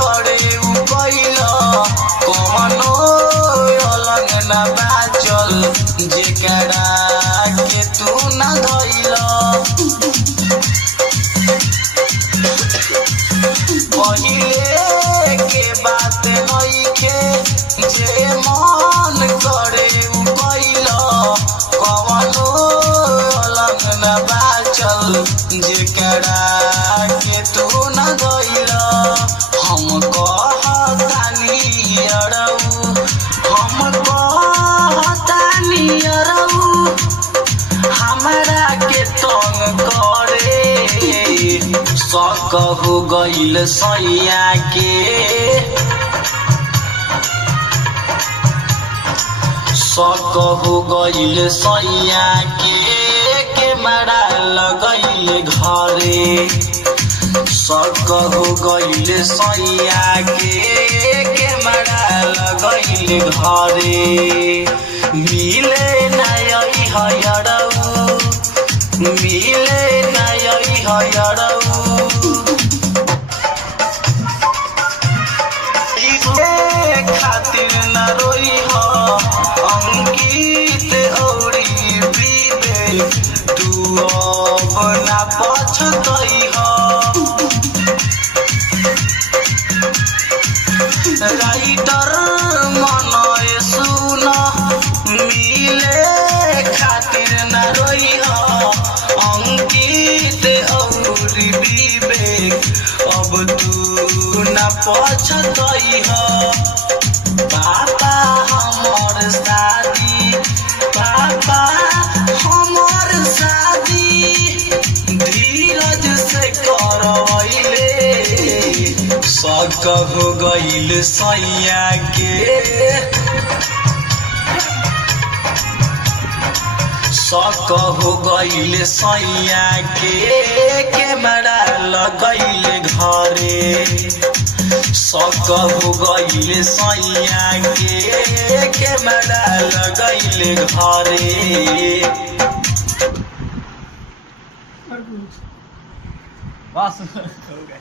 करे उ कइला कवनो अलग ना बाचल जेकरा के तू ना धइला पहिले के बात नइखे जे मन करे उ कइला कवनो अलग ना बाचल जेकरा के तू ना धइला हम कहतानी अरऊ हमरा के तंग करे शक हो गइल सैया के शक हो गइल सैया के मारा लगइल घरे शक हो गइल सैया के मारा लगइल घरे मिले नई हयरऊ मिले नई हयरऊ खातिर न रोई अंकित औरी विवेक तू अब ना पछतई राइटर मनय सुन मिले खातिर न रोई अंकित औरी विवेक अब तू न पछतई पापा हमर शादी धीरज से करवैले शक हो गइल सैया के शक हो गइल सैया के मारा लगइल घरे शक हो गइल सैया के मारा लगइल घरे बस हो गया।